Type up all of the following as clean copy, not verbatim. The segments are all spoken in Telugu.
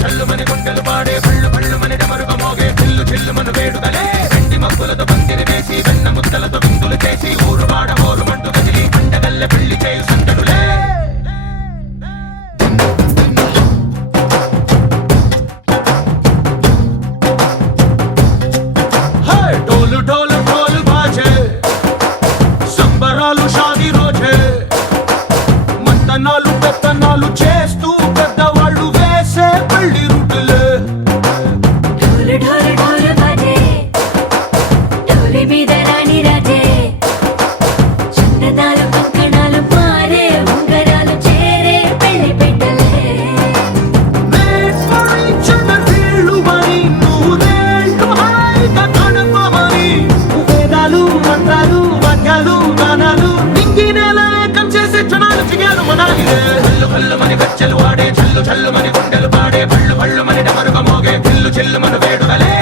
చల్లు మని గుండెలు పాడే పళ్ళు పళ్ళు మని డమరుగ మోగే చిల్లు చిల్లు మన వేడుదలే వెండి మబ్బులతో పందిరి వేసి వెన్న ముద్దలతో విందులు చేసి ఊరు వాడ హోరు మంటు కదిలి పండగల్లె పెళ్లి చేయు సందడులే ढोलू ढोल ढोल बाजे संबरालु शादी रोजे మంతనాలు పెత్తనాలు చేస్తూ పెద్దవాళ్ళు వేసే పెళ్లి రుటులే ढोल ढोल ढोल बाजे ढोली మీద రాణి రాజే చందనాలు కంకణాలు మారే ఉంగరాలు చేరే పెళ్లి పెట్టలే వీళ్ళు మరి నూరేళ్ళు హాయిగా గడపమని వేదాలు మంత్రాలు వాక్యాలు గానాలు నింగినేల ఏకం చేసే క్షణాలు చిగాలు మనాలిలే కళ్ళు కళ్ళు మని గజ్జలు వాడే చల్లు చల్లు మని గుండెలు పాడే పళ్ళు పళ్ళు మని డమరుగ మోగే చిల్లు చిల్లు మన వేడుదలే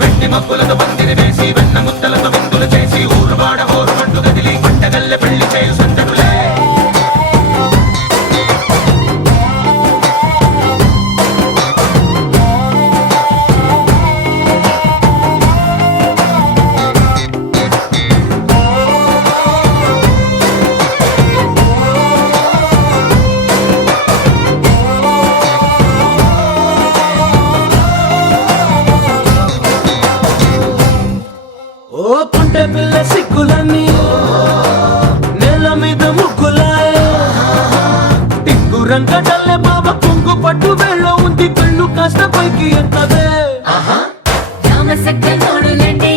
వెండి మబ్బులతో పందిరి వేసి వెన్న ముద్దలతో విందులు చేసి ఊరు వాడ హోరు మంటు గదిలి పంటగల్లె పెళ్లి చేయు సందడులే ఓ పుంటె పిల్ల సిక్కులన్నీ నెల మీద ముగ్గులాయే టింగు రంగడల్లె బాబ కుంగు పట్టు వేళ్ళ ఉంది కళ్ళు కాస్త పైకి ఎత్తదే రామ సక్క నోడులండి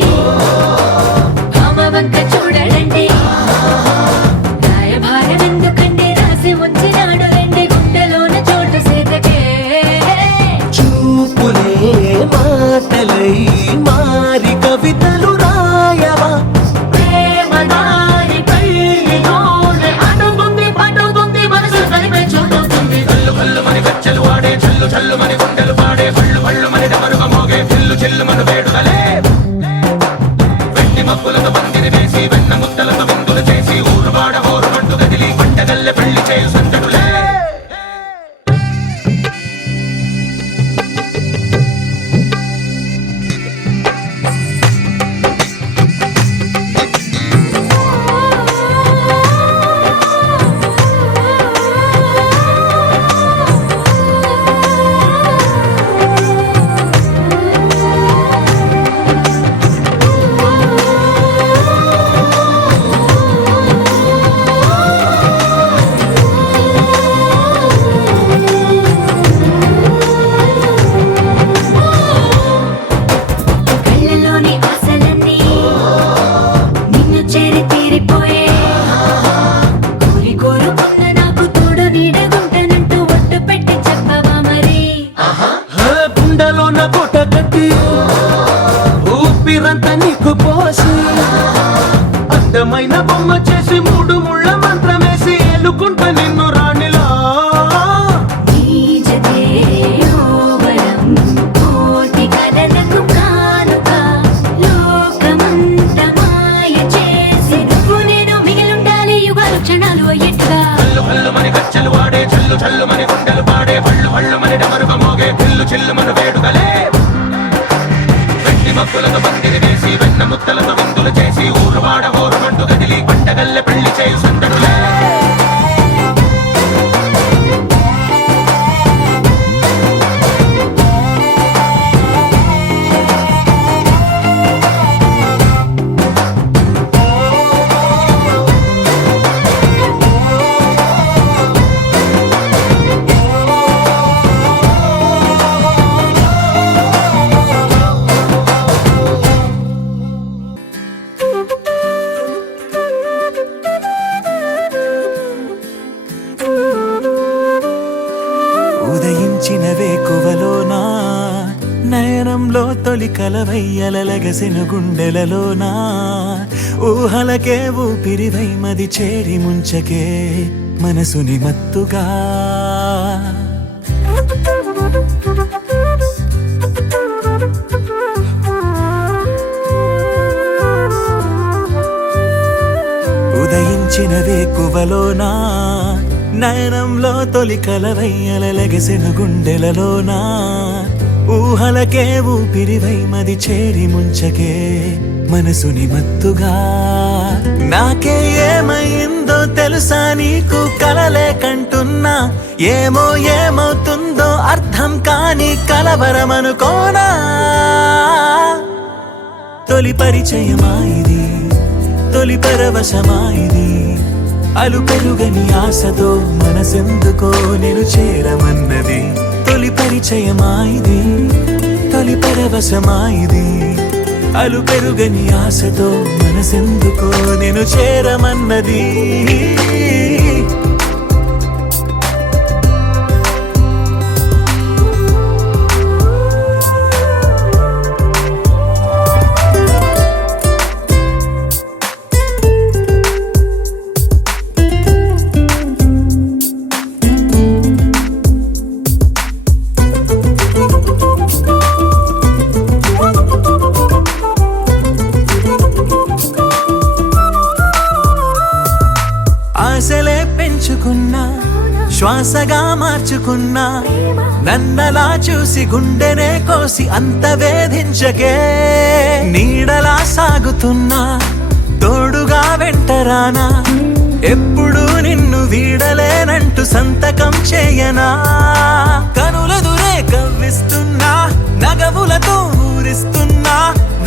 భామ వంక చూడడండి రాయభారం ఎందుకండి రాసి ఉంచినాడు రండి గుండెలోన చోటు సేతకే చూపులే మాటలై మారి కవితలు రాయవా ప్రేమదారి పెళ్లిలోనే అడుగుంది పట్టుకుంది మనసు కలిపే చూడుతుంది కళ్ళు కళ్ళు మని గజ్జలు వాడే చల్లు చల్లు మని గుండెలు పాడే పళ్ళు పళ్ళు మని డమరుగ మోగే చిల్లు చిల్లు మన వేడుదలే వెండి మబ్బులతో పందిరి వేసి వెన్న ముద్దలతో విందులు చేసి ఊరు వాడ హోరు మంటు గదిలి పంటగల్లె పెళ్లి చేయు సందడులే కళ్ళలోని ఆశలన్నీ నిన్ను చేరి తీరిపోయే కోరి కోరుకున్న నాకు తోడు నీడగుంటానంటూ ఒట్టు పెట్టి చెప్పవా మరి గుండెలోన కోట కట్టి ఊపిరంతా నీకు పోసి అందమైన బొమ్మ చేసి మూడు ముళ్ళ మంత్రమేసి ఎలుకుంటా నిన్ను రాణిలా నీజతే యోవరం కోటి కలలకు కానుక లోకమంత మాయ చేసి నువ్వు నేను మిగిలుండాలి యుగాలు క్షణాలు ఎట్లా కళ్ళు కళ్ళు మని గజ్జలు వాడే చల్లు చల్లు మని గుండెలు పాడే పళ్ళు పళ్ళు మని డమరుగ మోగే చిల్లు చిల్లు మన వేడుదలే వెండి మబ్బులతో పందిరి వేసి వెన్న ముద్దలతో విందులు చేసి ఊరు వాడ హోరు మంటు గదిలి పంటగల్లె పెళ్లి చేయు సందడులే ఉదయించిన వేకువలోనా నయనంలో తొలి కలవయ్యలగసెను గుండెలలోనా ఊహలకే ఊపిరివై మది చేరి ముంచకే మనసుని మత్తుగా ఉదయించిన వేకువలోనా నయనంలో తొలి కలవయ్యలగసెను గుండెలలోనా ఊహలకే ఊపిరివై మది చేరి ముంచకే మనసుని మత్తుగా నాకే ఏమైందో తెలుసా నీకు కలలే కంటున్నా ఏమో ఏమవుతుందో అర్థం కాని కలవరమనుకోనా తొలి పరిచయమా ఇది తొలి పరవశమా ఇది అలు పెరుగని ఆశతో మనసెందుకో నేను చేరమన్నది తొలి పరిచయమా ఇది తొలి పరవశమా ఇది అలు పెరుగని ఆశతో మనసెందుకో నేను చేరమన్నది ఆశలే పెంచుకున్నా శ్వాసగా మార్చుకున్నా నన్నలా చూసి గుండెనే కోసి అంత వేధించకే నీడలా సాగుతున్నా తోడుగా వెంటరానా ఎప్పుడు నిన్ను వీడలేనంటూ సంతకం చేయనా కనులదురే కవ్విస్తున్నా నగవులతో ఊరిస్తున్నా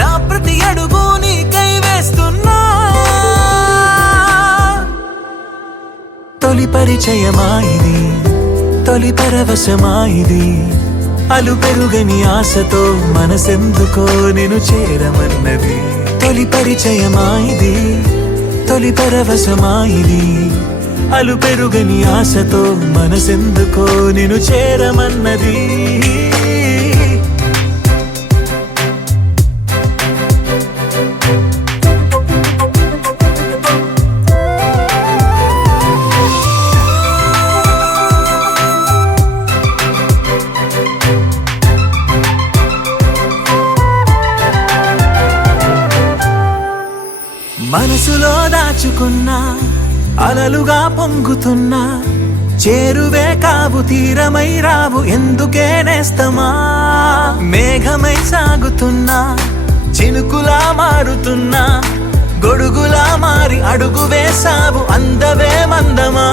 నా ప్రతి అడుగు నీకై వేస్తున్నా తొలి పరిచయమా ఇది తొలి పరవశమా ఇది అలు పెరుగని ఆశతో మనసెందుకో నేను చేరమన్నది తొలి పరిచయమా ఇది తొలి పరవశమా ఇది అలు పెరుగని ఆశతో మనసెందుకో నేను చేరమన్నది మనసులో దాచుకున్నా అలలుగా పొంగుతున్నా చేరువే కావు తీరమై రావు ఎందుకే నేస్తమా మేఘమై సాగుతున్నా చినుకులా మారుతున్నా గొడుగులా మారి అడుగు వేసావు అందవే మందమా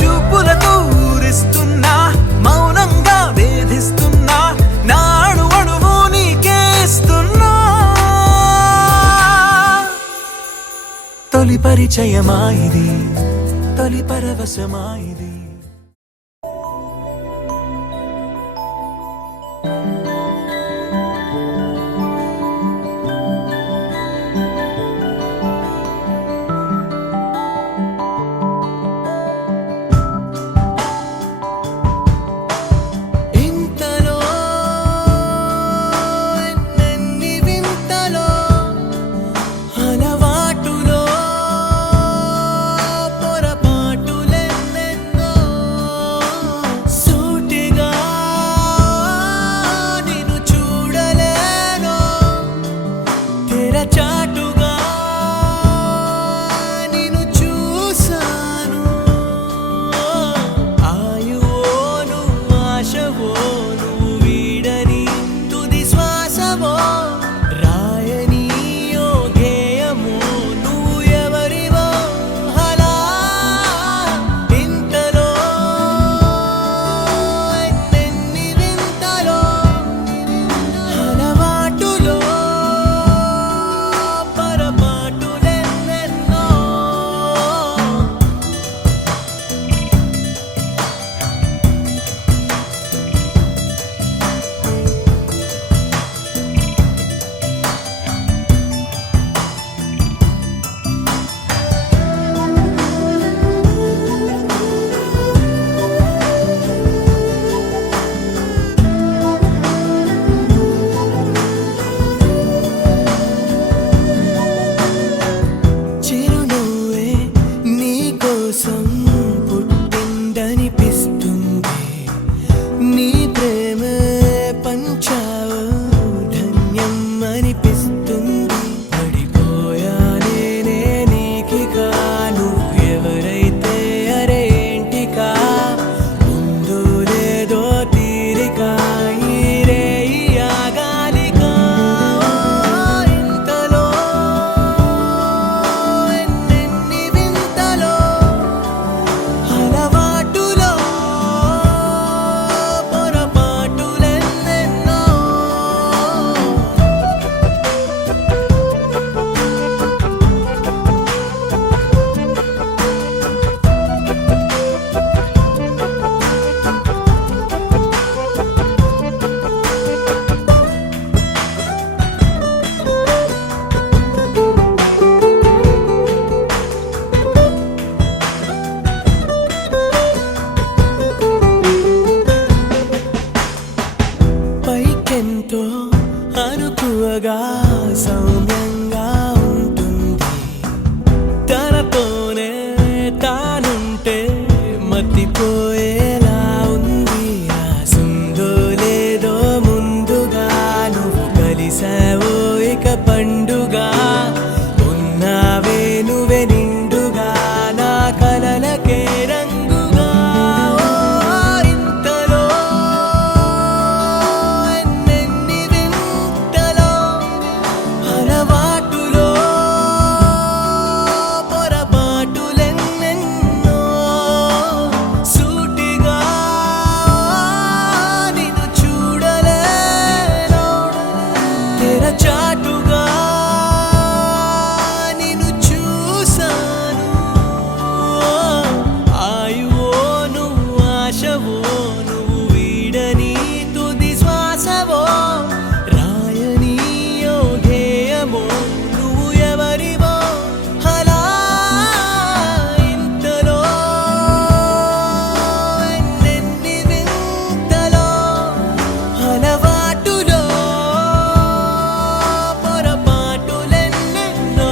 చూపులతో ఊరిస్తున్నా మౌనంగా వేధిస్తున్నా నాడు అడుగు నీకే ఇస్తున్నా తొలి పరిచయమా ఇది తొలి పరవశమా ఇది పడిపోయానే నీకిగా నువ్వెవరైతే అరేంటి కలువగా సౌమ్యంగా ఉంటుంది. తనతోనే తానుంటే మతిపోయేలా ఉంది. రాసుందో లేదో ముందుగా నువ్వు కలిసావో ఇక పండుగా. ఉన్నావే నువ్వే నిండుగా నా కలలకే రంగుగా. ఓ ఇంతలో ఎన్నెన్ని వింతలో అలవాటులో పొరపాటులెన్నెన్నో సూటిగా నిన్ను చూడలేను. తెరచాటుగా నిన్ను చూసాను. ఆయువో నువ్వు ఆశవో నువ్వు వీడని తుది శ్వాసవో రాయని ఓ గేయమో నువ్వు ఎవరివో అలా ఇంతలో ఎన్నెన్ని వింతలో అలవాటులో పొరపాటులెన్నెన్నో.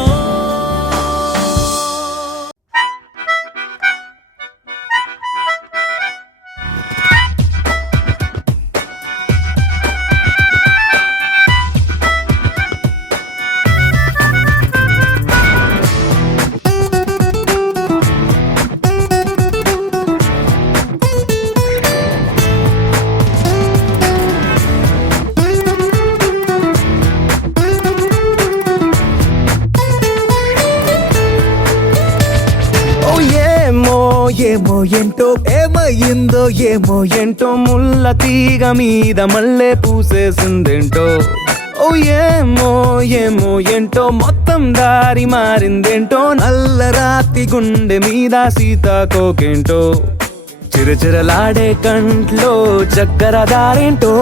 ఓ ఏమో ఏమో ఏంటో ఏమయ్యిందో ఏమో ఏంటో ముళ్ళ తీగ మీద మళ్ళీ పూసేసిందేంటో. ఓ ఏమో ఏమో ఏంటో మొత్తం దారి మారిందేంటో. నల్ల రాతి గుండె మీద సీతాకోకేంటో. చిరచిరలాడే కంట్లో చక్కెర దారేంటో.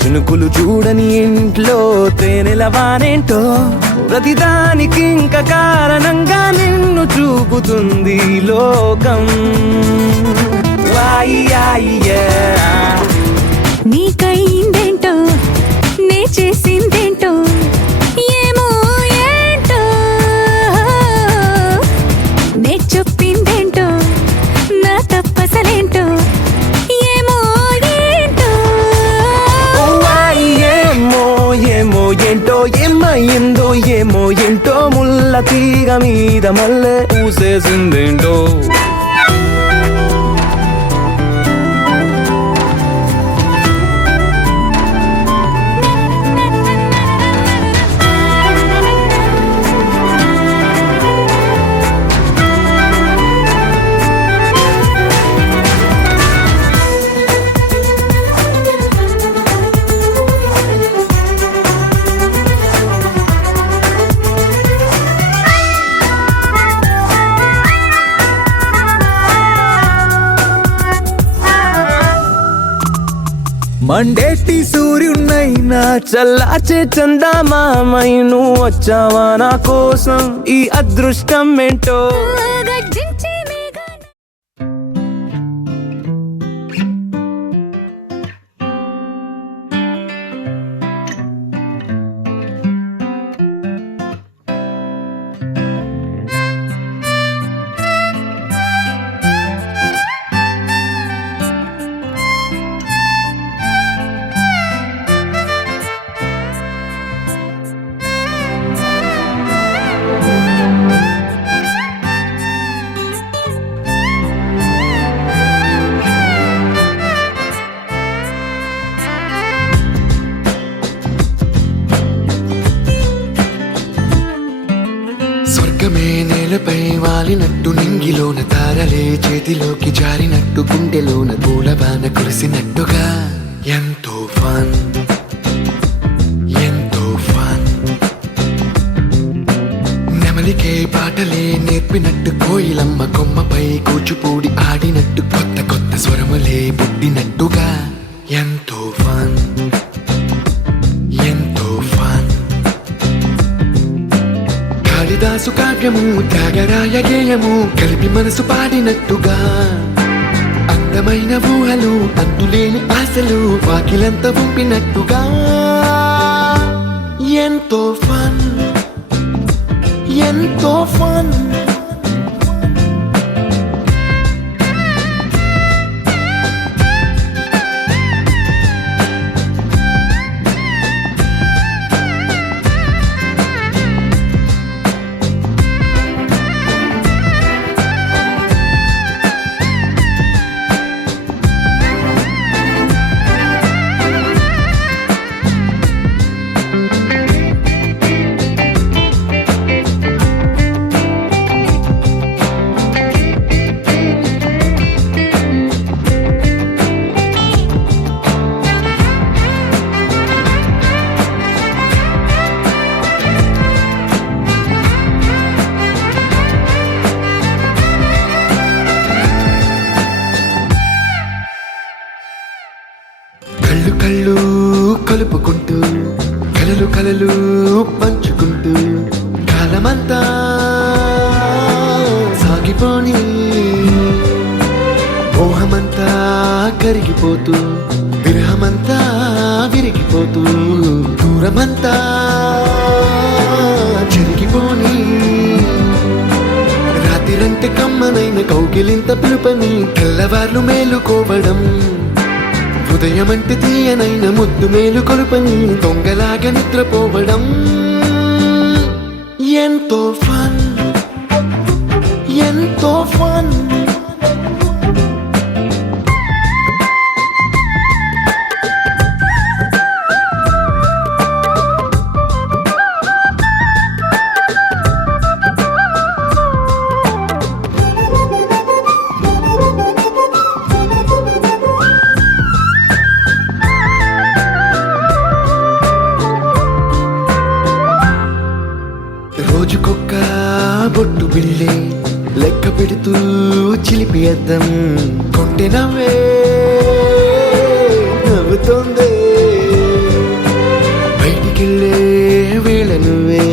చినుకులు చూడని ఇంట్లో తేనెల వానేంటో. ప్రతిదానికి ఇంక కారణంగా నిన్ను చూపుతుంది ఈ లోకం. వాయ్యాయ్యా. నీకయిందేంటో నే చేసిందేంటో ఏమో ఏంటో నే చెప్పిందేంటో నా తప్పసలేంటో ఏమో ఏంటో. ఏమో ఏమో ఏంటో ఏమయ్యిందో ఏమో ఏంటో ముళ్ళ తీగ మీద మళ్ళీ పూసేసిందేంటో. మండేటి సూర్యున్నైనా చల్లార్చే చందమామై నువ్వు వచ్చావా నా కోసం. ఈ అదృష్టం ఏంటో. గర్జించే మేఘాన స్వర్గమే నేలపై వాలినట్టు నింగిలోన తారలే చేతిలోకి జారినట్టు గుండెలోన పూలబాన కురిసినట్టుగా ఎంతో ఫన్ ఎంతో ఫన్. నెమలికే పాటలే నేర్పినట్టు కోయిలమ్మ కొమ్మపై కూచిపూడి ఆడినట్టు కొత్త కొత్త స్వరములే పుట్టినట్టుగా ఎంతో ఫన్ ఎంతో ఫన్. కాళిదాసు కావ్యము త్యాగరాయ గేయము కలిపి మనసు పాడినట్టుగా అందమైన ఊహలు అంతులేని ఆశలు వాకిలంత పంపినట్టుగా ఎంతో ఫన్ ఎంతో ఫన్ కళ్ళు కళ్ళు కలుపుకుంటూ కలలు కలలు పంచుకుంటూ కాలమంతా సాగిపోని మోహమంతా కరిగిపోతూ విరహమంతా విరిగిపోతూ దూరమంతా చెరిగిపోని రాత్రిరంటే కమ్మనైన కౌగిలింత పిలుపని తెల్లవార్లు మేలుకోవడం హృదయమంటే తీయనైన ముద్దు మేలు కొలుపని దొంగలాగా నిద్రపోవడం ఎంతో ఫన్ ఎంతో ఫన్ రోజుకొక్క బొట్టు బిళ్ళే లెక్క పెడుతూ చిలిపి అద్దం కొంటె నవ్వే నవ్వుతోందే బయటికెళ్ళే వేళ నువ్వే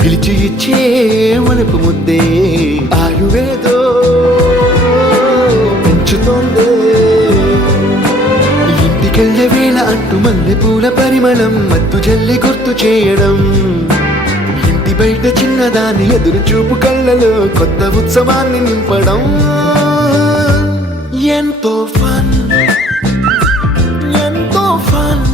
పిలిచి ఇచ్చే వనపు ముద్దే ఆయువేదో పెంచుతోందే ఇంటికెళ్ళే వేళ అంటూ మల్లె పూల పరిమళం మత్తు జల్లి గుర్తు చేయడం బయట చిన్నదాని ఎదురు చూపు కళ్ళలో కొత్త ఉత్సవాన్ని నింపడం ఎంతో ఫన్ ఎంతో ఫన్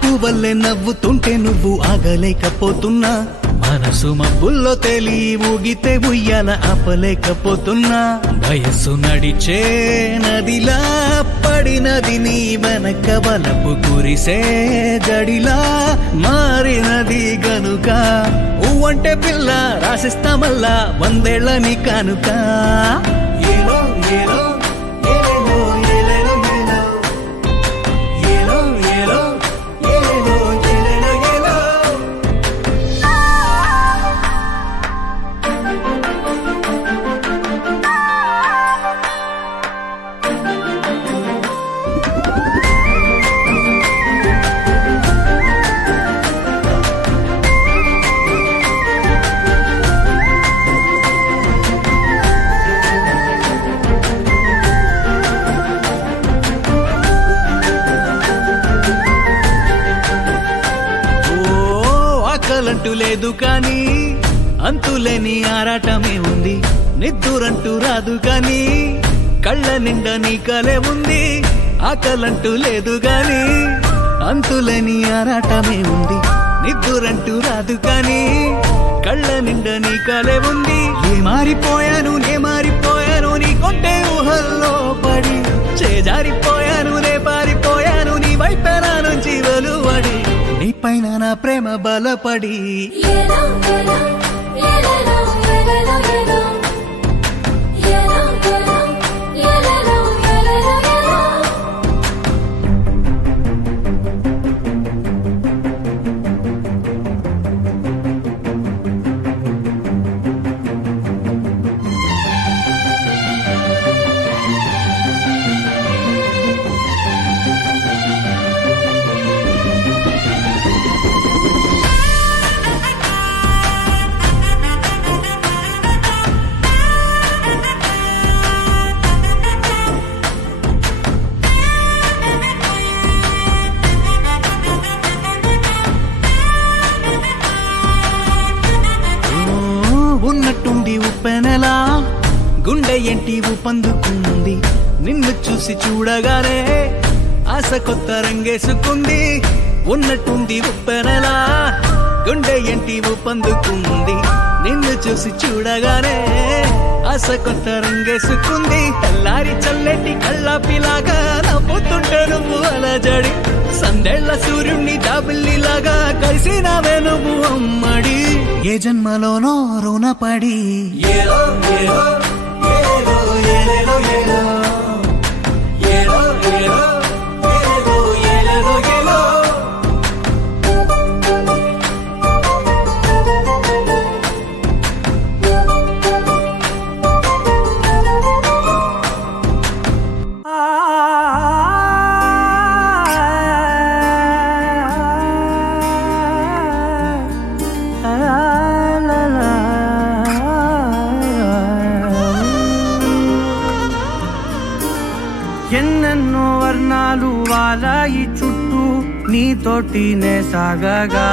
పువ్వల్లే నవ్వుతుంటే నువ్వు ఆగలేకపోతున్నా మనసు మబ్బుల్లో తేలి ఊగితే ఉయ్యాల ఆపలేకపోతున్నా వయస్సు నడిచే నదిలా పడినది నీ వెనక బలపు కురిసే జడిలా మారినది గనుక ఊవంటే పిల్ల రాసిస్తా మళ్ళా 100 ఏళ్ల నీ కానుక ఏలో ఏలో ఏలో ఏలేలో ఏలో ఏలో ఏలో ఏలో ఏలో ఆకలంటూ లేదు కానీ అంతులేని ఆరాటమే ఉంది నిద్దురంటూ రాదు కానీ కళ్ళ నిండా నీ కలే ఉంది ఆకలంటూ లేదు గాని అంతులేని ఆరాటమే ఉంది నిద్దురంటూ రాదు కానీ కళ్ళ నిండా నీ కలే ఉంది నే మారిపోయాను నీ కొంటే ఊహల్లో పడి చేజారిపోయాను నే పారిపోయాను నీ వైపెనా నుంచి వెలువడి నీ పైన ప్రేమ బలపడి ఏలో ఏలో ఏలేలో ఏలేలో ఏలో ఏలో ఏలో ఏలేలో ఏలేలో ఏలో ఉన్నట్టుండి ఉప్పెనలా గుండె ఎంటి ఊపందుకుంది నిన్ను చూసి చూడగానే ఆశ కొత్త రంగేసుకుంది ఉన్నట్టుండి ఉప్పెనలా గుండె ఎంటి ఊపందుకుంది నిన్ను చూసి చూడగానే ఆశ కొత్త రంగేసుకుంది తెల్లారి చల్లటి కళ్ళాపిలాగా నవ్వుతుంటే నువ్వు అలజడి సందేళ్ల సూర్యుణ్ణి జాబిల్లిలాగా కలిసినావే నువ్వు అమ్మడి ఏ జన్మలోనో రుణపడి ఏలో ఏలో ఏలో ఏలేలో ఏలో ఏలో ఏలో ఏలో ఏలేలో ఏలో ఎన్నెన్నో వర్ణాలు వాలాయి చుట్టూ నీతోటినే సాగగా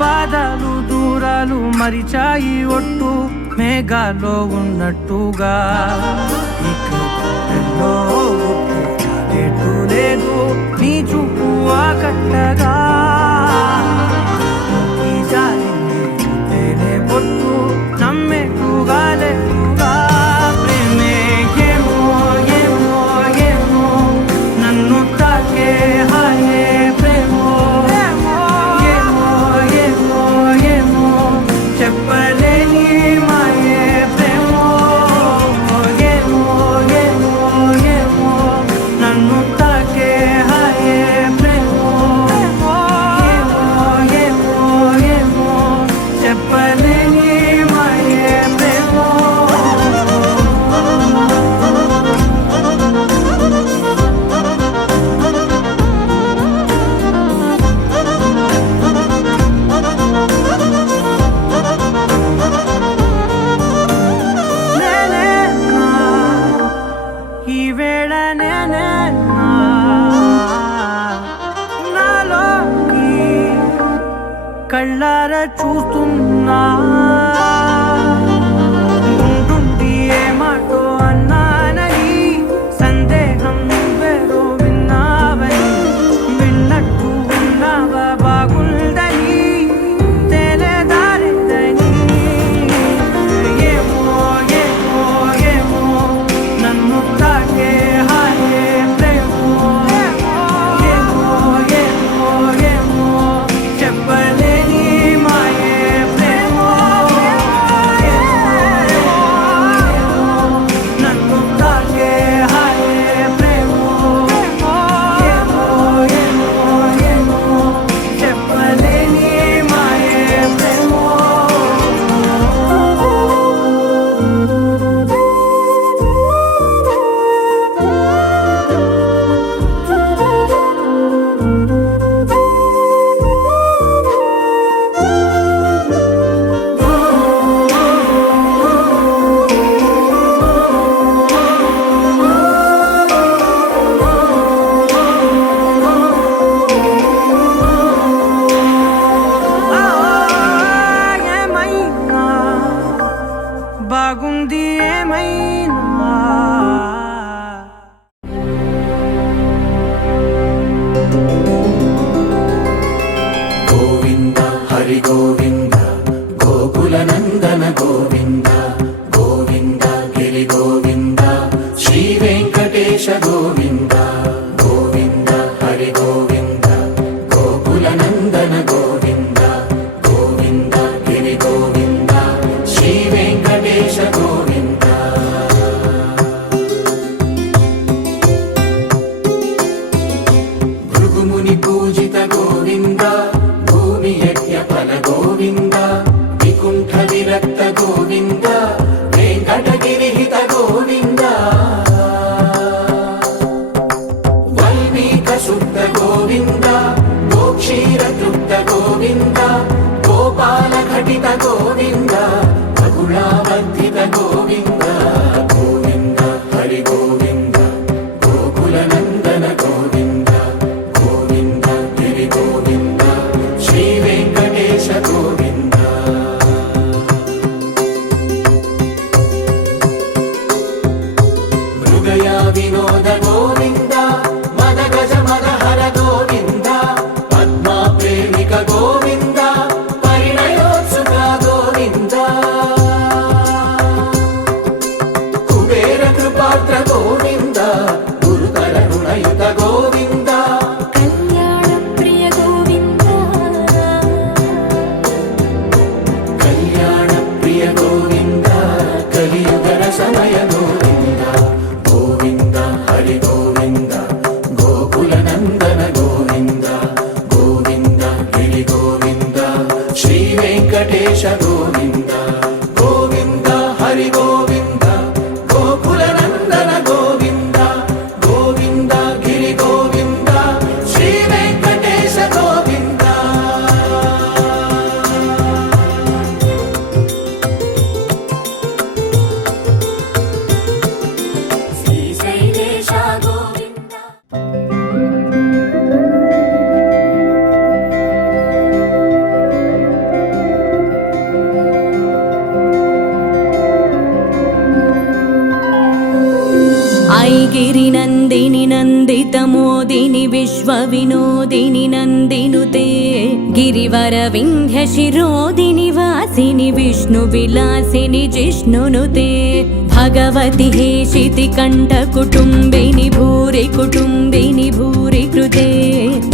పాదాలు దూరాలు మరిచాయి ఒట్టు మేఘాలో ఉన్నట్టుగా ఇక గుండెల్లో గుట్టు చాలేటు లేదు నీ చూపు ఆకట్టగా ఈ జాలిని చూస్తేనే పొట్టు నమ్మేట్టుగా లేటుగా ప్రేమే ఏమో ఏమో ఏమో నన్ను తాకే హాయే ప్రేమో ఏమో ఏమో ఏమో చెప్పలేని మాయే ప్రేమో ఏమో ఏమో ఏమో నన్ను తాకే హాయే ప్రేమో ఏమో ఏమో ఏమో చెప్పలేని మాయే ప్రేమో నేనే నా ఈ వేళ నేనే నా నాలోకి కళ్ళారా చూస్తున్నా ఉంటుండి ఏ మాటో అన్నానని సందేహం నువ్వేదో విన్నావని విన్నట్టు ఉన్నావా బాగుందని తెలియదారిద్దని ఏమో ఏమో ఏమో నన్ను తాకే హాయే ప్రేమో ఏమో ఏమో ఏమో చెప్పలేని మాయే ప్రేమో నన్ను తాకే హాయే ప్రేమో ఏమో ఏమో ఏమో చెప్పలేని మాయే ప్రేమో ఏమైనా బాగుంది ఏమైనా గోవింద హరి గోవింద గోకుల నందన గోవింద గోవింద గిరి గోవింద శ్రీ వెంకటేశ గోవింద గోవింద హరి గోవింద గోకుల నందన శుద్ధ గోవింద గోక్షీర తృప్త గోవింద గోపాల ఘటిత గోవింద బహుళావర్ధిత గోవింద గోవింద హరి గోవింద గోకుల నందన గోవింద గోవింద గిరి గోవింద శ్రీ వెంకటేశ గోవింద మృగయా వినోద గోవింద మద గజ మద హర గోవింద పద్మా ప్రేమిక గోవింద పరిణయోత్సుక గోవింద కుబేర కృపాత్ర గోవింద గురుతర రుణయుత గోవింద కళ్యాణ ప్రియ గోవింద కళ్యాణ ప్రియ గోవింద కలియుగ సమయ గోవింద గోవింద హరి గోవింద గోకుల నందన గోవింద గోవింద గిరి గోవింద శ్రీ వెంకటేశ గోవింద గోవింద హరి గోవింద గోకుల నందన గోవింద గోవింద గిరి గోవింద శ్రీ వెంకటేశ గోవింద శ్రీశైలేశ గోవింద ఐగిరి నందిని నందిత మోదిని విశ్వ వినోదిని నందినుతే గిరివర వింధ్య శిరోదిని వాసిని విష్ణు విలాసిని జిష్ణునుతే భగవతి హేషితి కంఠ కుటుంబిని భూరి కుటుంబిని భూరి కృతే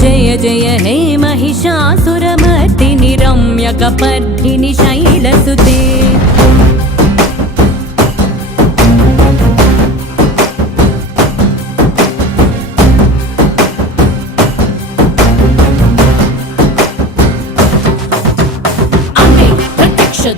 జయ జయ హే महिषासुरमर्दिनि रम्यकपर्दिनि शैलसुते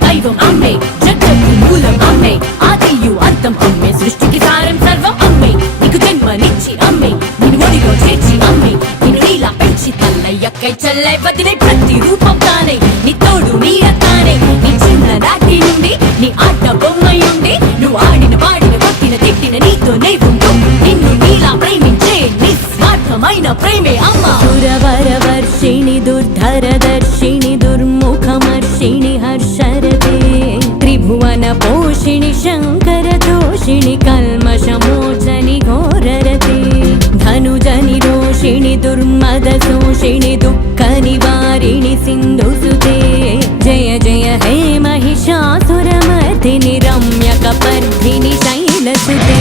दैवम अम्मे जगत मूलम अम्मे आदियु अंतम अम्मे सृष्टि की सारम सर्वम अम्मे నీకు జన్మనిచ్చి అమ్మే నిన్ను ఒడిలో చేర్చి అమ్మే నిన్ను నీలా పెంచి తల్లయ్యక్కై చెల్లై వదిలే ప్రతి రూపం తానే నీ తోడు నీడ తానే నీ చిన్న నాటి నుండి నీ ఆట బొమ్మయుండి నువ్వు ఆడిన పాడిన కొట్టిన తిట్టిన నీతోనే ఉంటూ నిన్ను నీలా ప్రేమించే నిస్వార్థమైన ప్రేమే అమ్మ సురవర వర్షిణి దుర్ధర దర్శిని దుర్ముఖమర్షిణి హర్షరతే त्रिभुवन पोषिणि शंकर दोषिणि कल्मषमोचनि घोररते धनुजनि रोषिणि दुर्मद शोषिणि दुःख निवारिणि सिन्धुसुते जय जय हे महिषासुरमर्दिनि रम्यकपर्दिनि शैलसुते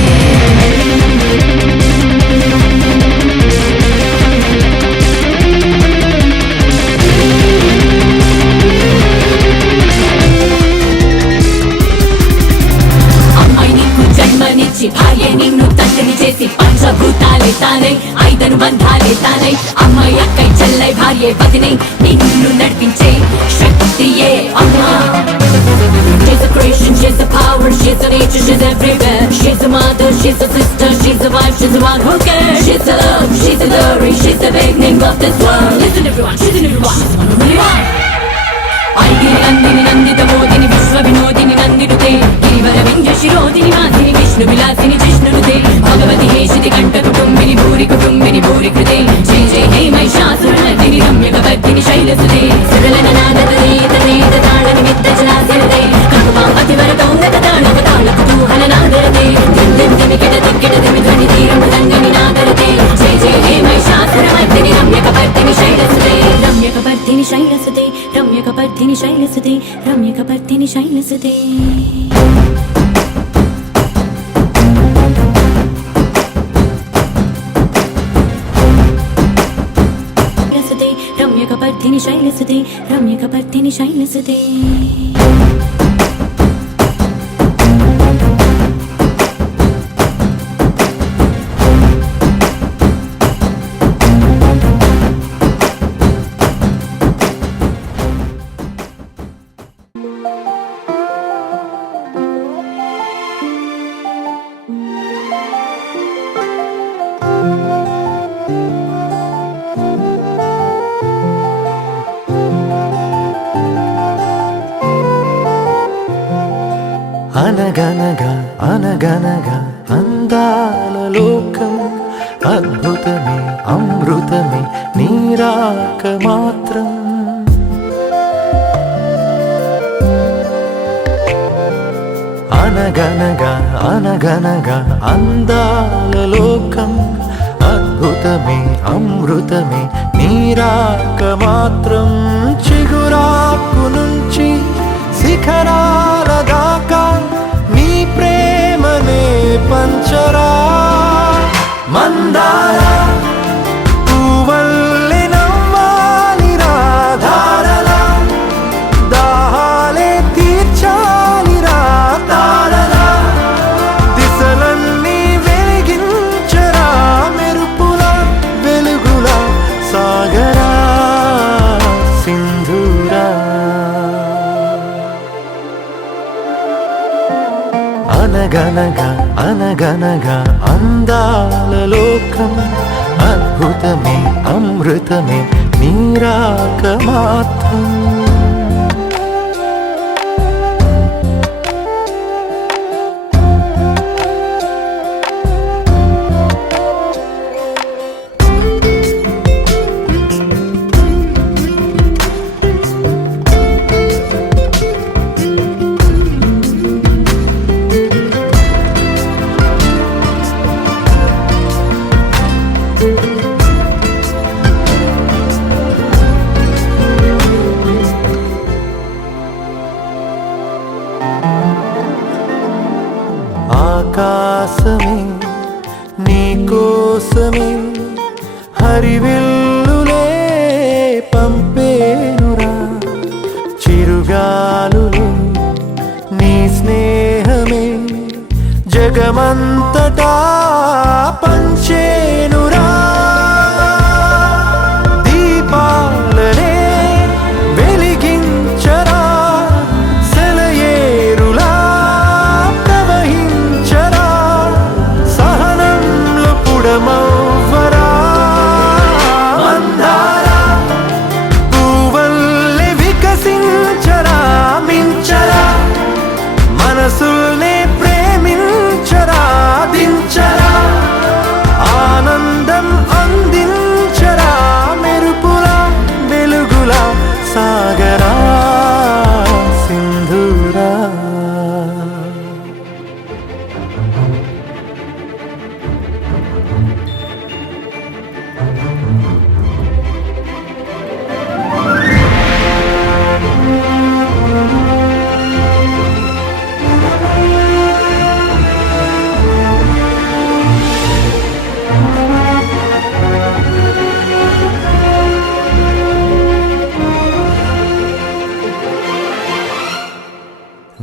జన్మనిచ్చి భార్య నిన్ను తండ్రిని చేసి పంచభూతాలే తానై ఐదను బంధాలే తానై అమ్మాయి అక్కై చెల్లై భార్య వదినై నిన్ను నడిపించే శక్తియే అమ్మా She's a creation, she's a power, she's a nature, she's everywhere. She's a mother, she's a sister, she's a wife, she's the one who cares. She's a love, she's a glory, she's the beginning of this world. Listen everyone, she's an everyone, she's one only one. ఐగిరి Nandini Nanditha మోదిని విశ్వ వినోదిని నందినుతే గిరివర వింధ్య శిరోదిని వాసిని విష్ణు విలాసిని జిష్ణునుతే భగవతి హేషితి కంఠ కుటుంబిని భూరి కుటుంబిని భూరి కృతే జయ జయ హే महिषासुरमर्दिनि रम्यकपर्दिनि शैलसुते सरलननादतनेत ताळ निमित्त चलासिरते कल्पापतिवरतौन्नत ताळव ताळ कुतूहलनादरते दिं दिं दिमिकिट दिक्किट दिमिध्वनि धीरमृदङ्गनि नादरते जय जय हे महिषासुरमर्दिनि रम्यकपर्दिनि शैलसुते रम्यकपर्दिनि शैलसुते रम्यकपर्दिनि शैलसुते रम्यकपर्दिनि शैलसुते रम्यकपर्दिनि शैलसुते रम्यकपर्दिनि शैलसुते అనగనగా అనగనగా అందాల లోకం అద్భుతమే అమృతమే నీరాక మాత్రం అనగనగా అనగనగా అందాల లోకం అద్భుతమే అమృతమే నీరాక మాత్రం చిగురాకు నుంచి శిఖరాల దాకా నీ ప్రేమనే పంచరా మందార పువ్వల్లె నవ్వాలి రాధారలా దాహాలే తీర్చాలిరా తారలా దిశలన్నీ వెలిగించరా మెరుపులా వెలుగులా సాగరా సింధూరా అనగనగా అనగనగా అందాల లోకం అద్భుతమే అమృతమే నీరాక మాత్రం ఆకాశమే నీకోసమే హరివిల్లులే పంపేనురా చిరుగాలులే నీ స్నేహమే జగమంతటా పంచేనురా దీపాలనే వెలిగించరా సెలయేరులా ప్రవహించరా సహనంలో పుడమవ్వరా మందారా పువ్వల్లె వికసించరా మించరా మనసుల్నే ప్రేమించరా దించరా ఆనందం అందించరా మెరుపులా వెలుగులా సాగరా సింధూరా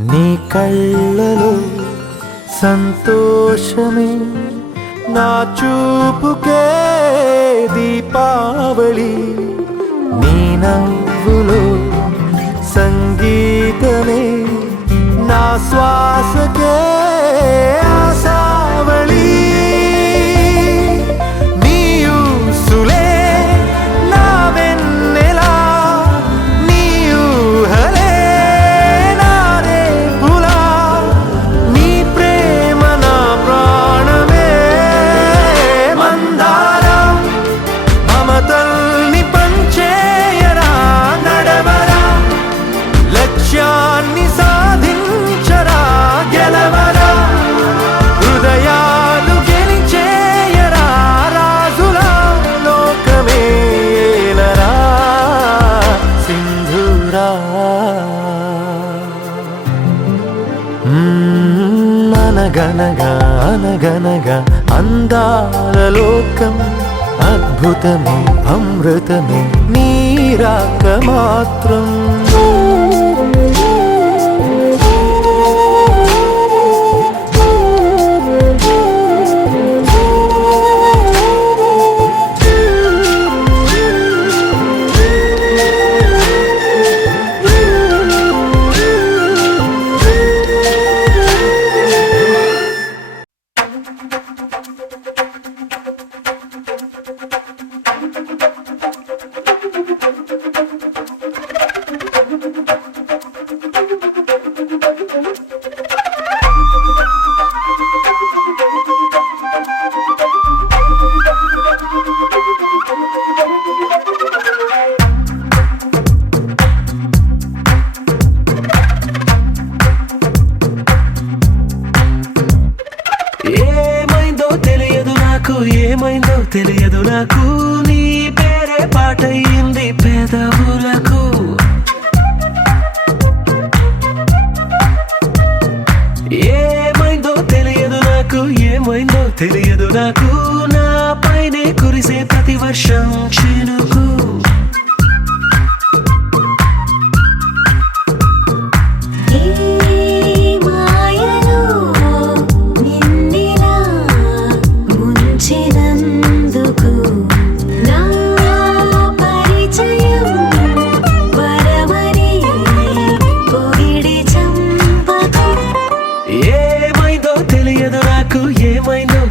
నీ కళ్ళలో సంతోషమే నా చూపుకే దీపావళి నీ నవ్వులో సంగీతమే నా శ్వాసకే ఆశావళి నీ ఊసులే నా వెన్నెలా నీ ఊహలే నారే పులా నీ ప్రేమ నా ప్రాణమే మందారా మమతల్ని పంచేయరా నడవరా లక్ష్యాన్ని సాధించరా గెలవరా హృదయాలు గెలిచేయరా రాజులా లోకమే ఏలరా సింధూరా అనగనగా అనగనగా అందాల లోకం అద్భుతమే అమృతమే నీరాక మాత్రం తెలియదు నాకు నీ పేరే పాటయింది పెదవులకు ఏమైందో తెలియదు నాకు ఏమైందో తెలియదు నాకు నా పైనే కురిసే ప్రతి వర్షం చినుకు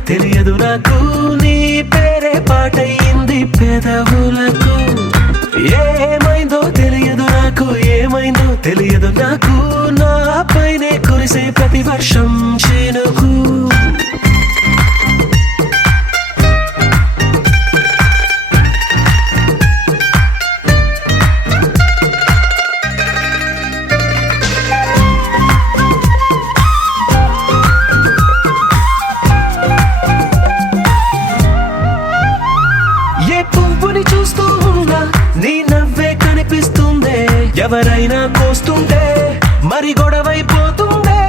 తెలియదు నాకు నీ పేరే పాటయింది పెదవులకు ఏమైందో తెలియదు నాకు ఏమైందో తెలియదు నాకు నా పైనే కురిసే ప్రతి వర్షం చినుకు చూస్తూ ఉన్నా నీ నవ్వే కనిపిస్తుందే ఎవరైనా కోస్తుంటే మరి గొడవైపోతుందే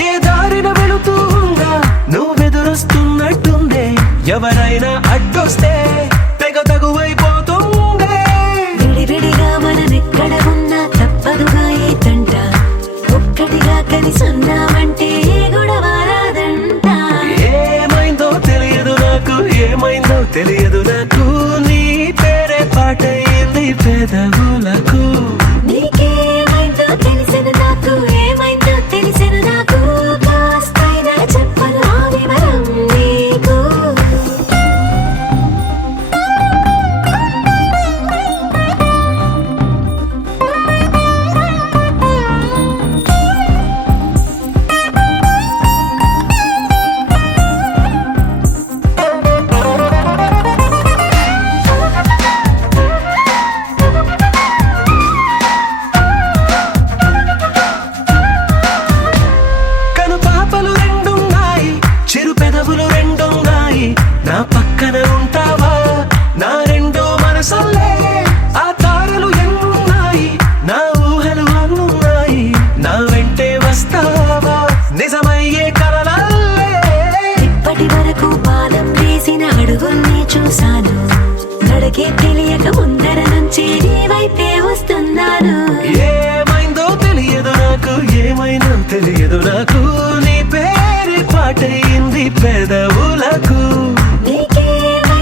ఏ దారిన వెళుతూ ఉన్నా నువ్వెదురొస్తున్నట్టుందే ఎవరైనా అడ్డొస్తే తెగ తగువైపోతుందే విడివిడిగా మనమెక్కడ ఉన్నా తప్పదుగా ఈ తంట ఒక్కటిగా కలిసి ఉన్నామంటే గొడవ రాదంట ఏమైందో తెలియదు నాకు ఏమైందో తెలియదు నాకు నీ పేరే పాటయింది పెదవులకు నీకేమైందో తెలిసిన నాకు ఏమైందో తెలిసిన నాకు కాస్తైనా చెప్పను ఆ వివరం నీకు నా పక్కన ఉంటావా నా రెండో మనసల్లే ఆ తారలు ఎన్నున్నాయి నా ఊహలు అన్నున్నాయి నా వెంటే వస్తావా నిజమయ్యే కలలల్లే ఇప్పటి వరకు పాదం వేసిన అడుగుల్ని చూశాను నడకే తెలియక ముందర నుంచి నీ వైపే వస్తున్నాను ఏమైందో తెలియదు నాకు ఏమైందో తెలియదు నాకు నీ పేరు పాటయింది పెదవు